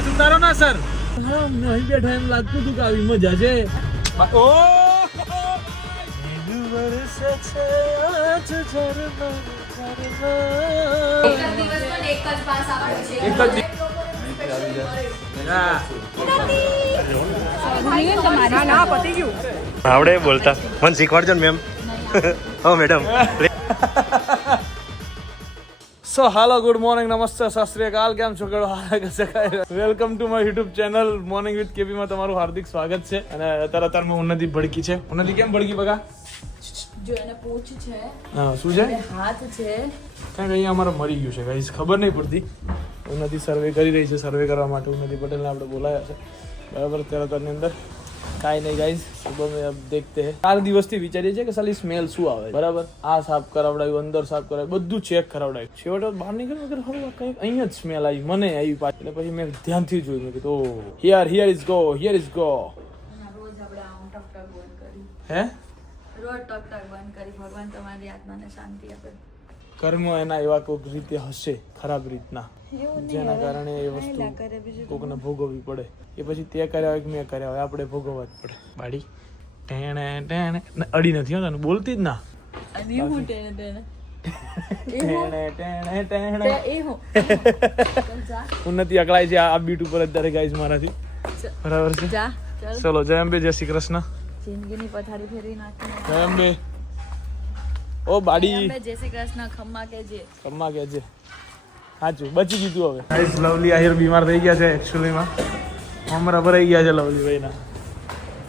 હાથ ઉતારો ના સર. અમને અહીં બેઠા એમ લાગતું હતું કે આવી મજા છે. ઓ! હા. આવડે બોલતા. મને શીખવાડજો ને મેમ હો મેડમ. સો હાલો ગુડ મોર્નિંગ નમસ્તે સત શ્રી કેમ છો કેળો હારા welcome to my YouTube channel morning with KP માં તમારું હાર્દિક સ્વાગત છે અને અત્યારે અત્યારમાં ઉન્નતિ ભડકી છે ઉન્નતિ કેમ ભડકી બગા જો એને પૂછ છે હા શું છે હાથ છે કારણ કે અહીંયા અમારે મરી ગયું છે ગાઈસ ખબર નહીં પડતી ઉન્નતિ સર્વે કરી રહી છે સર્વે કરવા માટે ઉન્નતિ પટેલને આપણે બોલાયા છે બરાબર અત્યારે અત્યારની અંદર કાંઈ નહીં ગાઈસ સુબહ મેં અબ દેખતે હે. ચાર દિવસથી વિચારીએ છીએ કે સાલી સ્મેલ શું આવે બરાબર? આ સાફ કરાવડાયું અંદર સાફ કરાવ્યું બધું ચેક કરાવડાયું. છેવટે બહાર નીકળ્યું કે હવે કંઈક અહીંયા જ સ્મેલ આવી મને આવી પાછી. એટલે પછી મેં ધ્યાનથી જોયું મેં કીધું here here is go here is go hey રોજ ટક ટક બંધ કરી. ભગવાન તમારી આત્માને શાંતિ આપે. કર્મ એના એવા કોઈક રીતે હશે ખરાબ રીતના. જેના કારણે એ વસ્તુ કોકને ભોગવવી પડે. એ પછી તે કર્યા હોય કે મેં કર્યા હોય આપણે ભોગવવા જ પડે. બાડી. ટેણે ટેણે. અડી નથી હો તને બોલતી જ ના. ઉન્નતિ અકળાય છે આ બીટ ઉપર અત્યારે ગાઈઝ મારાથી. બરાબર છે? જા ચાલ. ચલો જય અંબે જય શ્રી કૃષ્ણ. જિંદગીની પથારી ફેરવી નાખી. જય અંબે. ઓ બાડી. જય શ્રી કૃષ્ણ ખમ્મા કેજે ખમ્મા કેજે છે સાચું બચી ગયું હવે. ગાઈઝ લવલી આહિર બીમાર થઈ ગયા છે એકચ્યુઅલીમાં હમણાં ભરાઈ ગયા છે લવલી ભાઈના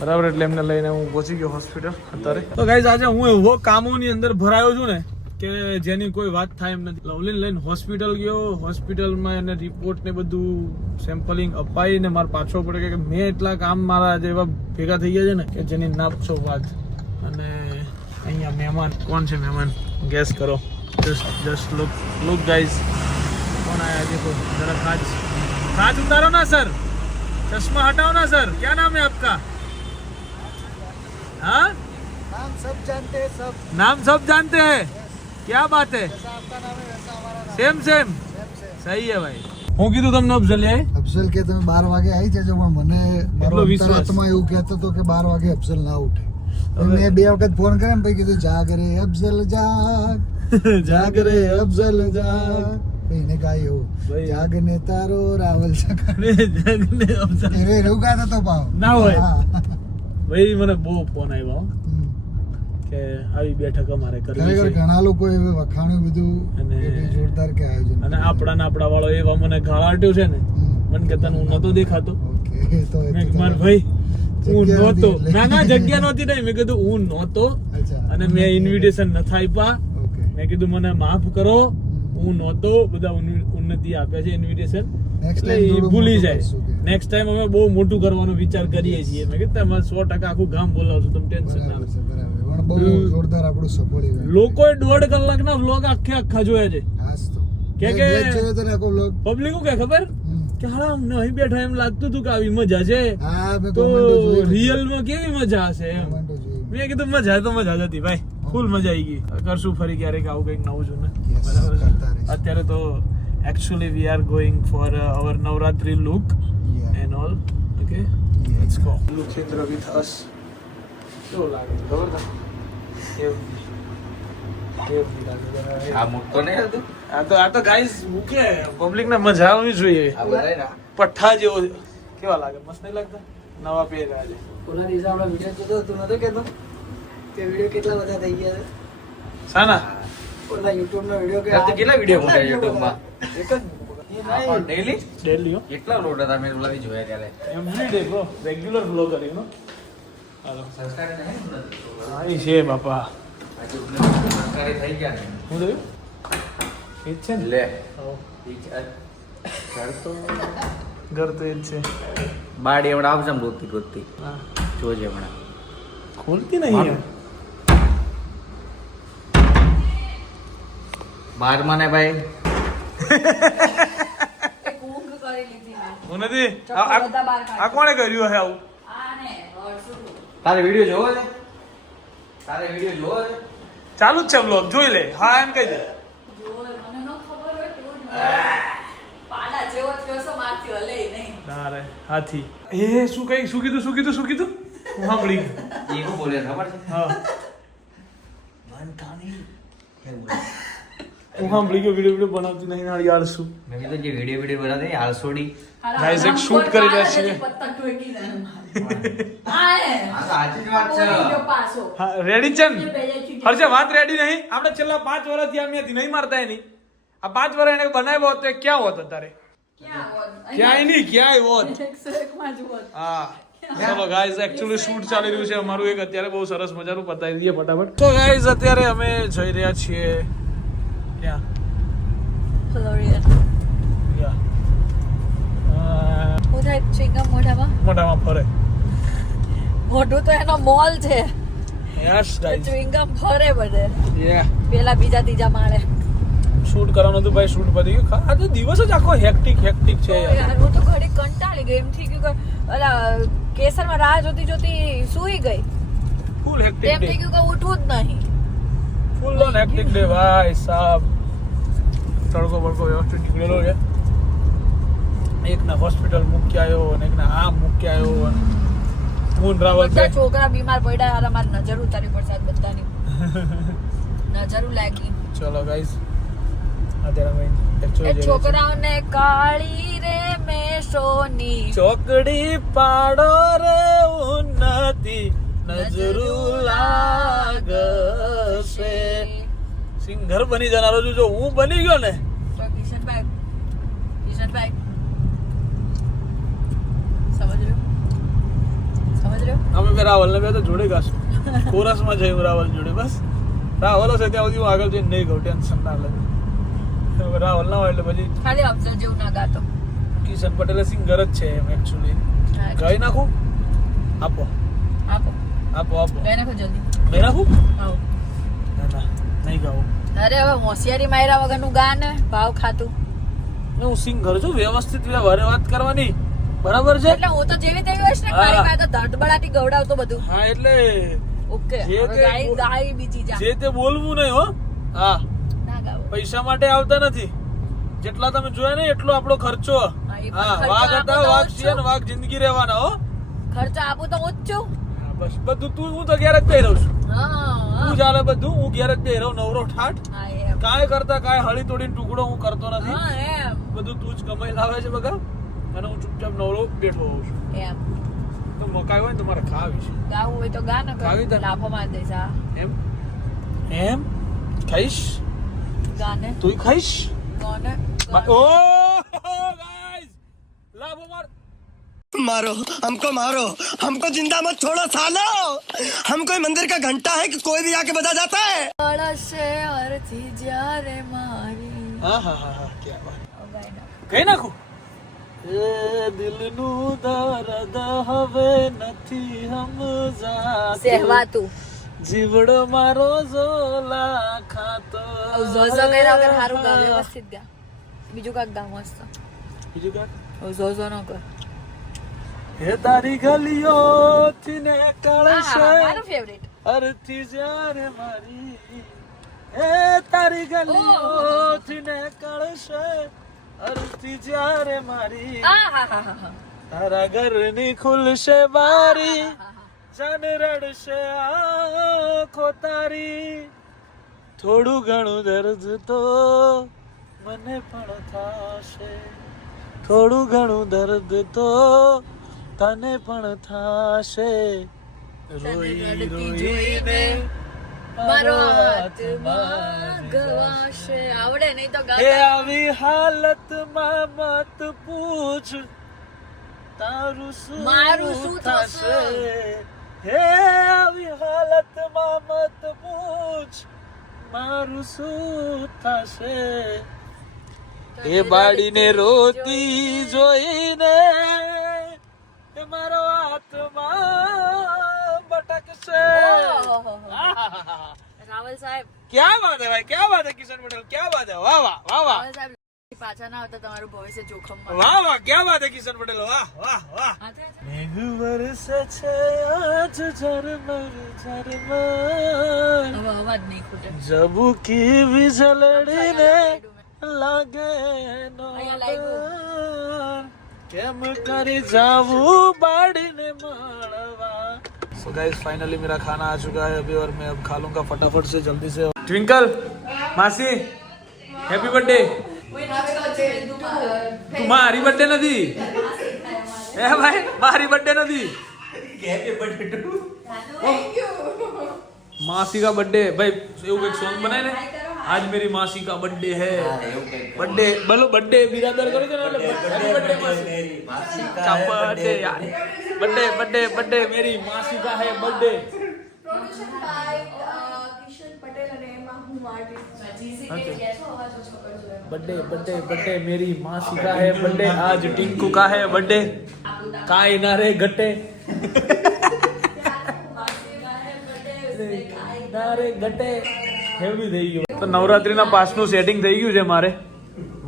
બરાબર એટલે એમને લઈને હું પહોંચી ગયો હોસ્પિટલ અત્યારે. તો ગાઈસ આજે હું એવો કામોની અંદર ભરાયો છું ને કે જેની કોઈ વાત થાય એમ નથી. લવલીને લઈને હોસ્પિટલ ગયો હોસ્પિટલમાં એને રિપોર્ટ ને બધું સેમ્પલિંગ અપાઈને મારે પાછો પડે કે મેં એટલા કામ મારા આજે એવા ભેગા થઈ ગયા છે ને કે જેની ના પૂછો વાત. અને અહીંયા મહેમાન કોણ છે મહેમાન ગેસ કરો just just look look guys कौन आया देखो जरा कांच कांच उतारो ना सर चश्मा हटाओ ना सर क्या नाम है आपका हाँ नाम सब जानते हैं सब नाम सब जानते हैं क्या बात है जैसा आपका नाम है वैसा हमारा नाम सेम सेम सेम सेम સહી હે ભાઈ હું કીધું તમને અફઝલ આય અફઝલ કે તમે બાર વાગે આવી જજો પણ મને એટલો મારો વિશ્વાસ. અંતરાત્મા એવું કહેતો હતો કે બાર વાગે અફઝલ ના ઉઠે પછી મેં બે વખત ફોન કર્યો ને પછી કીધું જાગ રે અફઝલ જાગ જાગ રે અફઝલ જાગ એને ગાયો ભાઈ. જાગ ને તારો રાવલ સકાને જાગ ને અફઝલ. એ એવું ગાતો તો પાવ. ના હોય. ભાઈ મને બહુ ફોન આવ્યો કે આવી બેઠક અમારે કરવી ખરેખર છે. ઘણા લોકો એ વખાણ્યું બધું અને- જોરદાર કે આયોજન અને આપણા ને આપણા વાળો એવા મને ગાળાટ્યો છે ને. મને કે તને હું નતો દેખાતો. ઓકે તો માર ભાઈ હું નહોતો. ના ના જગ્યા નહોતી નહીં મેં કીધું હું નહોતો. અને મેં ઇન્વિટેશન નથી આપ્યા. મેં કીધું મને માફ કરો. હું નહોતો. બધા ઉન્નતિ આપ્યા છે ઇન્વિટેશન એટલે એ ભૂલી જાય. નેક્સ્ટ ટાઈમ અમે બહુ મોટું કરવાનો વિચાર કરીએ છીએ. મેં કીધું તમે સો ટકા આખું ગામ બોલાવશું તમે ટેન્શન ના બરાબર લો. છે બરાબર. પણ બહુ હમ. જોરદાર આપણું સફળ event. લોકોએ દોઢ કલાકના વ્લોગ આખે આખા જોયા છે. કે- કે- ને. પબ્લિક કે ખબર. કે હા નહીં અહીં બેઠા એમ લાગતું હતું કે આવી મજા છે. તો રિયલમાં કેવી મજા હશે એમ? મેં કીધું મજા તો મજા જ હતી ભાઈ. ફૂલ મજા આવી ગઈ. કરશું ફરી ક્યારેક આવું કંઈક નવું છું ને? Yes, બરાબર. અત્યારે તો actually we are going for our Navratri look. And all okay let's go look change with us કેવું લાગે? ખબર એવું પઠ્ઠા જેવો કેવા લાગે? મસ્ત નહીં લાગતા? નવા પહેર્યા છે. ઓલા દિવસે આપણો વીડિયો જોતો તું નતો કહેતો? કે વીડિયો કેટલા બધા થઈ ગયા સાના છે ઓલા યુટ્યુબ નો વીડિયો કે યાર, કેટલા વીડિયો મોટા માં? એક જ ડેલી ડેલી હો. કેટલા લોડ હતા મેં જોયા ત્યારે. Every day bro regular blogger you know હાલો. સંસ્કાર નહીં હા એ છે બાપા. થઈ ગયા હું જોયું? એ જ છે ને? લે. હો. ઈ છે. ઘર તો ઘર તો એ જ છે. બાડી હમણાં આવશે રોતી રોતી જોજે હમણાં. ખોલતી નહીં બારમાં ને ભાઈ. હું નથી? આ- કોણે કર્યું હે આવું? ને. તારે વીડિયો જોવો છે? તારે વીડિયો જોવો છે? ચાલુ જ છે બ્લોગ જોઈ લે. હા એમ કહી દે. જો મને ન ખબર હોય તો જ મને પાડા જેવો થયો છો મારથી હલે નહીં. ના રે હાથી. એ શું કઈ શું કીધું શું કીધું શું કીધું? હું સાંભળી ગયો. એ બોલે ખબર છે? હા. બોલે. હું સાંભળી ગયો વીડિયો વીડિયો બનાવતી નહીં નાળી આળસુ. મેં કીધું જે વીડિયો વીડિયો બનાવે ને આળસોડી. Guys, એક શૂટ કરી રહ્યા છીએ. પત્તા ઠોકી દે આ આ તો સાચી વાત છે. પાછો. હા રેડી છે હર્ષે વાત રેડી નહીં? આપણે છેલ્લા પાંચ વર્ષથી અમે નહીં મારતા એની. આ પાંચ વર્ષ એને બનાવ્યો હોત ક્યાં હોત અત્યારે? ક્યાંય નહીં ક્યાંય હોત. હા. ચલો ગાઈઝ એકચ્યુઅલી શૂટ ચાલી રહ્યું છે અમારું એક. અત્યારે બહુ સરસ મજાનું પતાવી દઈએ ફટાફટ. તો ગાઈઝ અત્યારે અમે જઈ રહ્યા છીએ ક્યાં Florian. Yeah. હું થાય chewing-gum મોઢામાં? મોઢામાં ફરે મોઢું તો એનો મોલ છે. યસ ગાઈઝ chewing-gum ફરે બધે. યા પેલા બીજા ત્રીજા માળે. શૂટ કરવાનું હતું ભાઈ શૂટ પતી ગયું. આજે દિવસ જ આખો હેક્ટિક હેક્ટિક છે યાર. હું તો ઘડી કંટાળી ગઈ. એમ થઈ ગયું કે ઓલા કેસરમાં રાહ જોતી જોતી સૂઈ ગઈ. ફૂલ હેક્ટિક એમ થઈ ગયું કે ઉઠવું જ નહીં. ફૂલ ઓન હેક્ટિક ડે ભાઈ સાહેબ તડકો બડકો વ્યવસ્થિત નીકળેલો છે. એકને હોસ્પિટલ મૂકી આવ્યો અને એકને આમ મૂકી આવ્યો અને હું રાવલ બધા છોકરા બીમાર પડ્યા યાર મારી નજર ઉતારી પડશે બધાની. નજર લાગી. ચલો ગાઈસ અત્યારે અમે. છોકરાઓને કાળી રે મેષોની ચોકડી પાડો રે ઉન્નતિ. નજરું લાગશે. સિંગર બની જનારો છું. જો હું બની ગયો ને કિશનભાઈ કિશનભાઈ. સમજ રહ્યો? સમજ રહ્યો? અમે બે રાવલ ને બે તો જોડે ગાશું. કોરસમાં જઈએ રાવલ જોડે બસ. રાવલ હશે ત્યાં સુધી હું આગળ જઈને નહીં કહું ટેન્શન ના લાગે રાવલ ના હોય એટલે પછી ખાલી અફઝલ જેવું ના ગાતો. કિશન પટેલ સિંગર જ છે એમ એકચ્યુઅલી ગાઈ નાખું? આપો. આપો. આપો આપો. ગઈ નાખો જલ્દી. ગાઈ રાખું આવો. ના ના નહીં ગાવું. અરે હવે હોશિયારી માયરા વગરનું ગા ને ભાવ ખાતું. હું સિંગર છું વ્યવસ્થિત વ્યવહારે વાત કરવાની. બરાબર છે? એટલે હું તો જેવી તેવી હોઈશ ને મારી પાસે તો ધડબડાટી ગવડાવતો બધું. હા એટલે. ઓકે જે તે ગાય ગાય બીજી જા. જે તે બોલવું નહીં હો. હા. ના ગાવ. પૈસા માટે આવતા નથી. જેટલા તમે જોયા ને એટલો આપણો ખર્ચો. હા, વાઘ હતા વાઘ. છીએ ને વાઘ જિંદગી રહેવાના હો. ખર્ચો આપું તો હું જ છું બસ. બધું તું હું તો ઘેર જ બેહી રહું છું. હું ચાલે બધું હું ઘેર જ બેહી રહું નવરો ઠાઠ. કાંઈ કરતા કાંઈ હળી તોડીને ટુકડો હું કરતો નથી. બધું તું જ કમાઈ લાવે છે બગા અને હું ચૂપચાપ નવરો બેઠો હોઉં છું. તો મકાઈ હોય ને તો મારે ખાવી છે. ગાવું હોય તો ગા ને ખાવી તો લાફો માર દે જા એમ? એમ? ખાઈશ? ગાને. તું ખાઈશ? ગાને. ઓ! मारो हमको मारो हमको जिंदा मत छोड़ो सालो हम कोई मंदिर का घंटा है कि कोई भी आके बजा जाता है કળશે અરથી જ્યારે મારી હા હા હા હા ક્યાં વાત હવે ગાઈ નાખ. કઈ નાખું એ દિલનું દર્દ હવે નથી સમજાતું સહેવાતું જીવડો મારો ઝોલા ખાતો હવે ઝોઝો કર્યા વગર હારું ગા વ્યવસ્થિત ગા બીજું કાંક ગા મસ્ત બીજું કાંઈ? હવે ઝોઝો ન કર હે તારી ગલીઓ થી ને હા, કળશે મારું ફેવરેટ અરથી જ્યારે મારી એ તારી ગલીઓ થી ને કળશે અરથી જ્યારે મારી હા હા હા હા હા. તારા ઘરની ખુલશે બારી. જાન રડશે આખો તારી. થોડું ઘણું દર્દ તો મને પણ થાશે. થોડું ઘણું દર્દ તો તને પણ થાશે. રોઈ રોઈને મારો આત્મા ગવાશે આવડે નહીં તો ગાતા. એ આવી હાલતમાં મત પૂછ. તારું શું મારું શું થશે? હે આવી હાલતમાં મત પૂછ. મારું શું થશે? એ બાળીને રોતી જોઈને રાવલ સાહેબ ક્યાં વાત હે ક્યાં વાત કિશન પટેલ? ક્યાં વાત હે? વાહ વાહ વાહ વાહ. તમારું ભવિષ્ય જોખમ વાહ વાહ ક્યાં વાત હે કિશન વાહ વાહ વાહ. મેઘ વરસે છે આજ ઝરમર ઝરમર. હવે અવાજ કેમ કરી જાવું બાડીને માળવા सो गाइस फाइनली मेरा खाना आ चुका है अभी और मैं अब खा लूंगा फटाफट से जल्दी से ट्विंकल માસી હેપી બર્થડે તું મારી બર્થડે નથી એ ભાઈ મારી બર્થડે નથી मासी का बर्थडे भाई એવું એક સોંગ બનાય ને આજ મેરી માસી का बर्थडे है बर्थडे બોલો બર્થડે બિરાદર કરો છો ને એટલે બર્થડે માસી का बर्थडे यार બર્થડે બર્થડે બર્થડે મેરી માસી કા હે birthday producer by Kishan Patel અને એમાં હું આર્ટિસ્ટ બર્થડે બર્થડે બર્થડે મેરી માસી કા હે બર્થડે આજ ટિંકુ કા હે બર્થડે કાઈ ના રે ઘટે અરે ગટે હેવી થઈ ગયું. તો નવરાત્રીના પાસનું સેટિંગ થઈ ગયું છે મારે.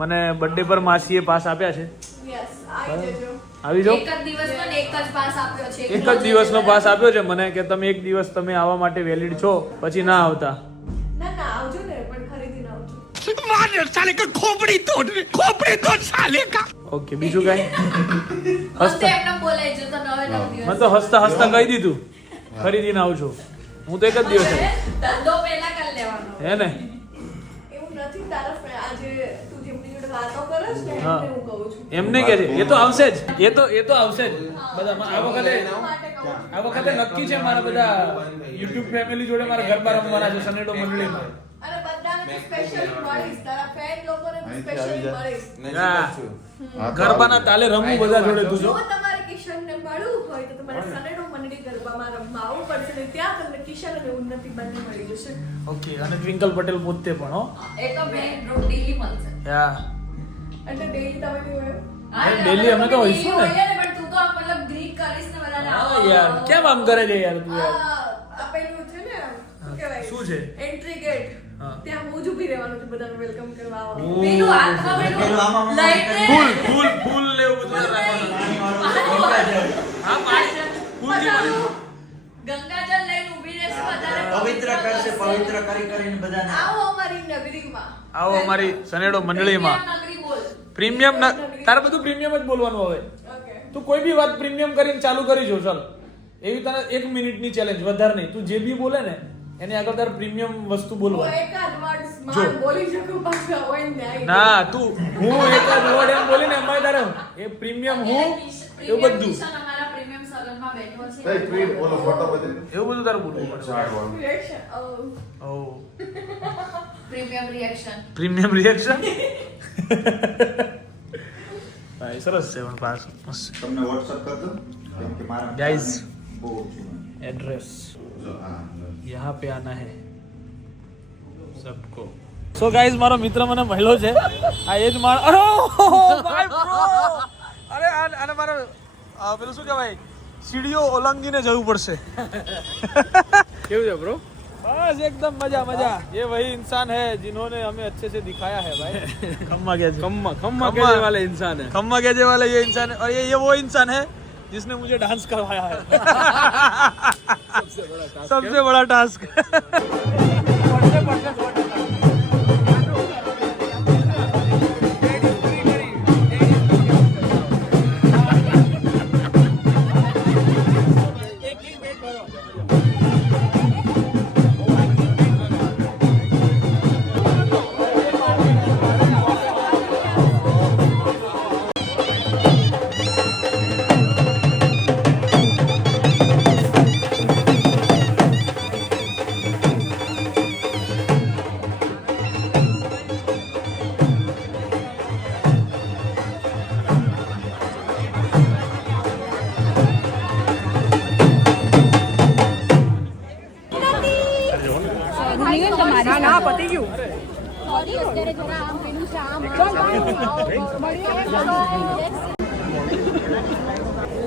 મને બર્થડે પર માસીએ પાસ આપ્યા છે. યસ આઈ જજો. આવી જાઓ. એક જ દિવસનો ને એક જ પાસ આપ્યો છે. એક જ દિવસનો પાસ આપ્યો છે. મને કે તમે એક દિવસ તમે આવવા માટે વેલિડ છો પછી ના આવતા. ના ના આવજો ને પણ ખરીદીને આવજો. ઓકે બીજું કઈ? હસ્તે. એમને જો તો નવે નવ દિવસ. મેં તો હસતા હસતા કહી દીધું. ખરીદીને આવજો. હું તો એક જ દિવસ. ધંધો પહેલા કરી લેવાનો. હે ને? એવું નથી તારા આજે એમને હું. કહું છું. કે છે એ તો આવશે જ. એ તો એ તો આવશે જ. બધા આ વખતે. આ વખતે નક્કી છે મારા બધા યુટ્યુબ ફેમિલી જોડે મારા ગરબા રમવાના છે સનેડો મંડળીમાં. ગરબાના તાલે રમવું બધા જોડે તું જો. જો તમારે કિશનને મળવું હોય તો તમારે સનેડો મંડળી ગરબામાં રમવા આવવું પડશે ને ત્યાં તમને કિશન અને ઉન્નતિ બંને મળી જશે. ઓકે અને ટ્વિંકલ પટેલ પોતે પણ હો. એ તો મેં ડેલી મળશે. એટલે તમે daily અમે તો હોઈશું ને. પણ તું તો મતલબ greet કરીશ ને બધાને હા યાર કેમ આમ કરે છે યાર તું યાર? આ આ પેલું છે ને શું છે? એન્ટ્રી ગેટ ત્યાં હું જ ઊભી રહેવાનું છું બધાને વેલકમ કરવા આવવાનું પેલું હાથમાં પેલું લઈને ફૂલ ફૂલ ફૂલ ને બધું રાખવાનું. હા પાણી ફૂલથી બધાનું ગંગાજળ લઈને ઊભી રહેશે બધાને. પવિત્ર કરશે પવિત્ર કરી કરીને બધાને. આવો અમારી નગરીમાં. આવો અમારી સનેડો મંડળીમાં. પ્રેમ ના પ્રીમિયમ તારે બધું પ્રીમિયમ જ બોલવાનું હવે. તું કોઈ બી વાત પ્રીમિયમ કરીને ચાલુ કરી જો ચાલ. એવી તને એક મિનિટની ચેલેન્જ વધારે નહીં. તું જે બી બોલે ને એની આગળ તારે પ્રીમિયમ વસ્તુ બોલવા બોલવાની. જો. ને તું હું એક જ વર્ડ એમ બોલીને એમાં તારે એ પ્રીમિયમ હું? એવું પ્રીમિયમ બધું કિશન અમારા પ્રીમિયમ સગનમાં બેઠો છે Hey, tweet, બોલો ફોટો બધી એવું બધું તારે બોલવું પડશે Reaction, oh. Oh premium reaction premium reaction ભાઈ સરસ છે પણ પાસ મસ્ત તમને વોટ્સઅપ કર દો કેમ કે મારા Guys. બહુ ઓછું एड्रेस જો આ यहाँ पे आना है सबको સો ગાઈઝ મારો મિત્ર મને મળ્યો છે આ એ જ માણ અરે ભાઈ બ્રો અરે આ- આને મારે આ પેલું શું કહેવાય સીડીઓ ઓલંગીને જવું પડશે કેવું છે બ્રો बस एकदम मजा मजा ये वही इंसान है जिन्होंने हमें अच्छे से दिखाया है भाई खम्मा कहते खम्मा खम्मा कहने वाले इंसान है खम्मा कहने वाले ये इंसान है और ये ये वो इंसान है जिसने मुझे डांस करवाया है सबसे बड़ा टास्क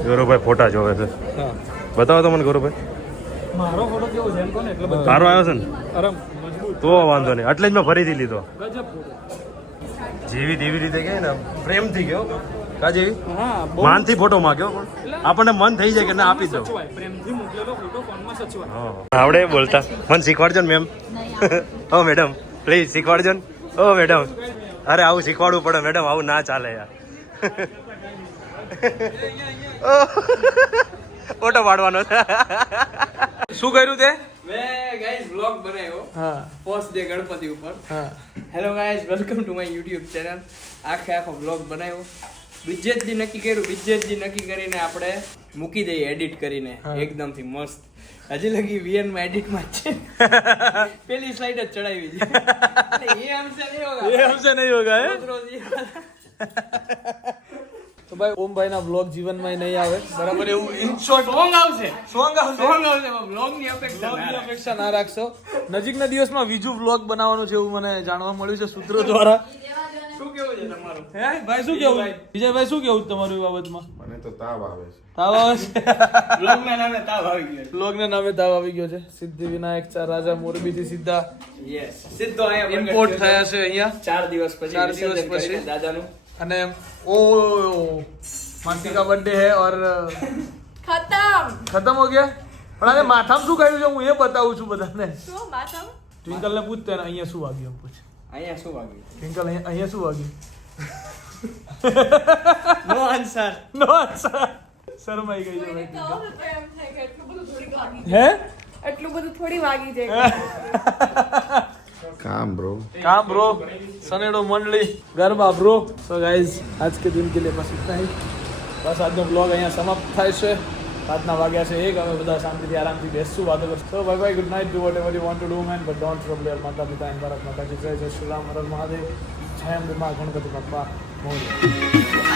ગૌરવભાઈ ફોટા જોવે છે. બતાવો તો મને ગૌરવભાઈ મારો ફોટો કેવો છે? એમ કોને એટલે બધો. આવ્યો છે ને? તો વાંધો નહીં. એટલે જ મેં ફરીથી લીધો. ગજબ જેવી તેવી રીતે કે ને પ્રેમથી ગયો કા જેવી? માનથી ફોટો માંગ્યો. પણ આપણને મન થઈ જાય કે ના આપી દો પ્રેમથી મોકલેલો ફોટો ફોનમાં સચવાય. આવડે બોલતા. મને શીખવાડજો ને મેમ ઓ મેડમ પ્લીઝ શીખવાડજો ને. ઓ મેડમ અરે આવું શીખવાડવું પડે મેડમ આવું ના ચાલે યાર. ઓટો પાડવાનો શું કર્યું તે? મેં ગાઈસ વ્લોગ બનાવ્યો. હા. ડે ગણપતિ ઉપર. હા. Hello guys welcome to my YouTube channel આખે આખો વ્લોગ બનાવ્યો. બીજે જ દી નક્કી કર્યું બીજે જ દી નક્કી કરીને આપણે મૂકી દઈએ એડિટ કરીને. એકદમથી મસ્ત. હજી લગી વીએનમાં એડિટમાં છે. પેલી સ્લાઇડ જ ચડાવી છે. એ હમસે નહીં હોગા. એ હમસે નહીં હોગા તો ભાઈ ઓમભાઈ ના બ્લોગ જીવનમાં નહીં આવે. બરાબર એવું ઇન શોર્ટ સોંગ આવશે. સોંગ આવશે? સોંગ આવશે બ્લોગની અપેક્ષા ની અપેક્ષા ના રાખશો. નજીકના દિવસમાં બીજું બ્લોગ બનાવવાનું છે એવું મને જાણવા મળ્યું છે સૂત્રો દ્વારા. શું કેવું છે ભાઈ શું કેવું? વિજયભાઈ શું બાબતમાં? મને તો તાવ આવે છે. તાવ આવે છે? લોકના નામે તાવ આવી ગયો લોકના નામે તાવ આવી ગયો છે. સિદ્ધિ વિનાયક ચાર રાજા મોરબી થી સીધા યસ સીધો અહીંયા ઇમ્પોર્ટ થયા છે. અહીંયા. ચાર દિવસ પછી ચાર દિવસ પછી. દાદાનું. અને ઓ માનસી કા બર્થડે હે ઓર ખતમ. ખતમ હો ગયા? પણ અરે માથામ શું કહ્યું છે? હું એ બતાવું છું બધાને. શું માથામાં? ટ્વિંકલ ને પૂછતા અહીંયા શું આવ્યું પૂછ. અહીંયા શું વાગ્યું ટ્વિંકલ અહીંયા અહીંયા શું વાગ્યું નો આન્સર નો શરમાઈ ગઈ છે કોઈને ભાઈ કહો ને તો એમ થાય કે એટલું બધું થોડી વાગી હે જાય એટલું બધું થોડી વાગી જાય काम ब्रो काम ब्रो सनेडो मंडली गरबा ब्रो सो गाइस आज के दिन के लिए बस इतना ही બસ આજનો બ્લોગ અહીંયા સમાપ્ત થાય છે રાતના વાગ્યા છે એક, અમે બધા શાંતિથી આરામથી બેસશું વાતો કરશું તો ભાઈ ભાઈ good night do whatever you want to do man but don't from your માતા પિતા એન્ડ ભારત માતા કી જય જય શ્રી રામ મહાદેવ, જય અંબે મા ગણપતિ બાપા, મોર્ય.